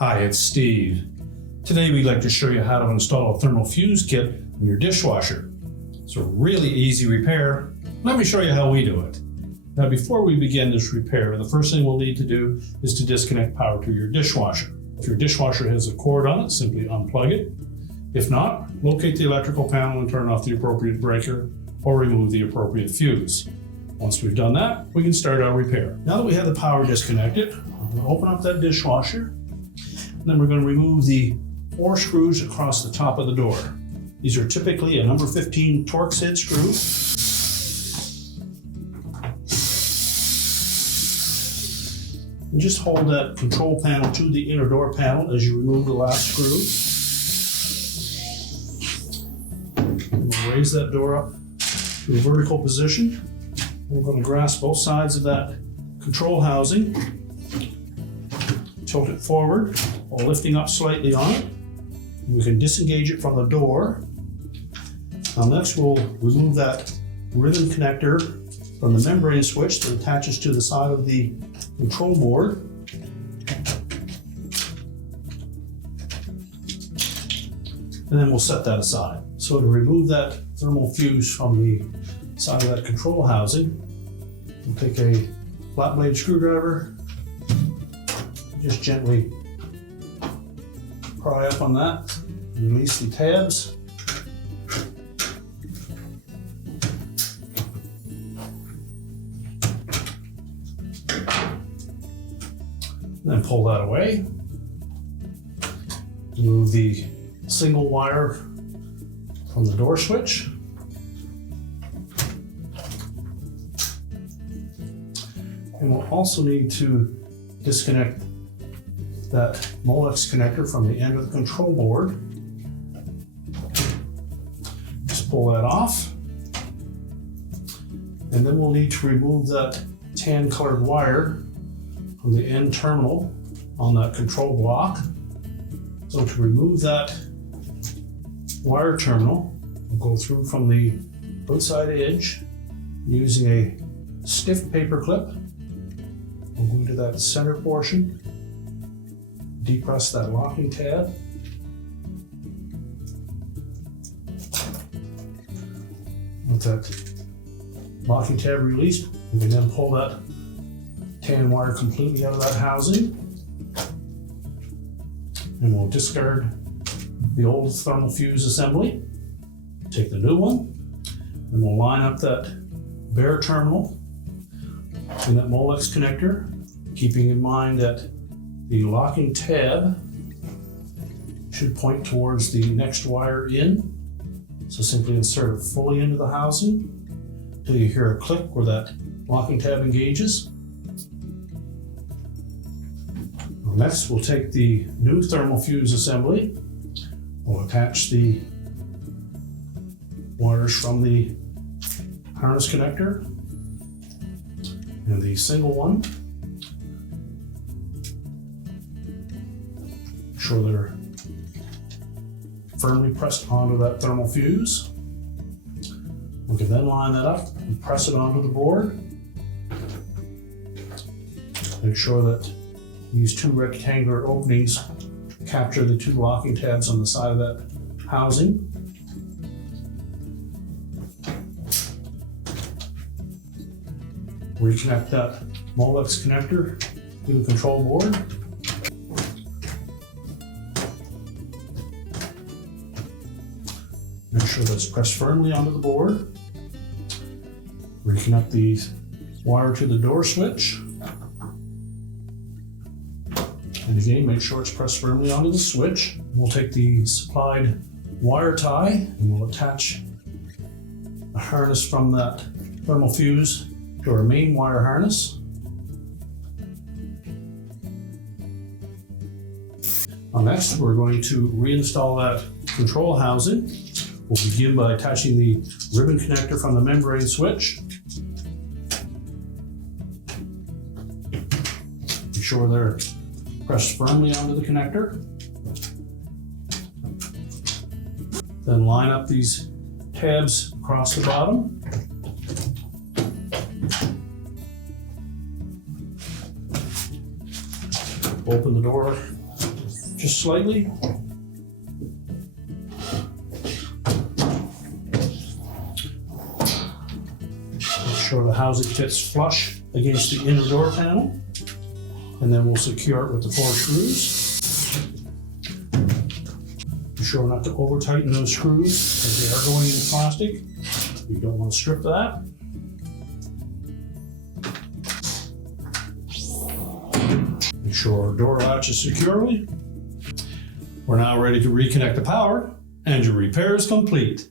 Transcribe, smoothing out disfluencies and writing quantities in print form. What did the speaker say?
Hi, it's Steve. Today we'd like to show you how to install a thermal fuse kit in your dishwasher. It's a really easy repair. Let me show you how we do it. Now before we begin this repair, the first thing we'll need to do is to disconnect power to your dishwasher. If your dishwasher has a cord on it, simply unplug it. If not, locate the electrical panel and turn off the appropriate breaker or remove the appropriate fuse. Once we've done that, we can start our repair. Now that we have the power disconnected, I'm going to open up that dishwasher. And then we're going to remove the 4 screws across the top of the door. These are typically a number 15 Torx head screw. And just hold that control panel to the inner door panel as you remove the last screw. And we'll raise that door up to a vertical position. We're going to grasp both sides of that control housing, tilt it forward while lifting up slightly on it. We can disengage it from the door. Now next we'll remove that ribbon connector from the membrane switch that attaches to the side of the control board. And then we'll set that aside. So to remove that thermal fuse from the side of that control housing, we'll take a flat blade screwdriver, just gently pry up on that, release the tabs. And then pull that away. Remove the single wire from the door switch. And we'll also need to disconnect that Molex connector from the end of the control board. Just pull that off. And then we'll need to remove that tan colored wire from the end terminal on that control block. So to remove that wire terminal, we'll go through from the outside edge using a stiff paper clip. We'll go to that center portion, depress that locking tab. With that locking tab released, we can then pull that tan wire completely out of that housing. And we'll discard the old thermal fuse assembly, take the new one, and we'll line up that bare terminal in that Molex connector, keeping in mind that the locking tab should point towards the next wire in. So simply insert it fully into the housing until you hear a click where that locking tab engages. Next, we'll take the new thermal fuse assembly. We'll attach the wires from the harness connector and the single one. Make sure they're firmly pressed onto that thermal fuse. We can then line that up and press it onto the board. Make sure that these 2 rectangular openings capture the 2 locking tabs on the side of that housing. Reconnect that Molex connector to the control board. Make sure that's pressed firmly onto the board. Reconnect the wire to the door switch. And again, make sure it's pressed firmly onto the switch. We'll take the supplied wire tie and we'll attach a harness from that thermal fuse to our main wire harness. Now next, we're going to reinstall that control housing. We'll begin by attaching the ribbon connector from the membrane switch. Be sure they're pressed firmly onto the connector. Then line up these tabs across the bottom. Open the door just slightly. Make sure the housing fits flush against the inner door panel. And then we'll secure it with the 4 screws. Be sure not to over tighten those screws as they are going into plastic. You don't want to strip that. Make sure our door latches securely. We're now ready to reconnect the power, and your repair is complete.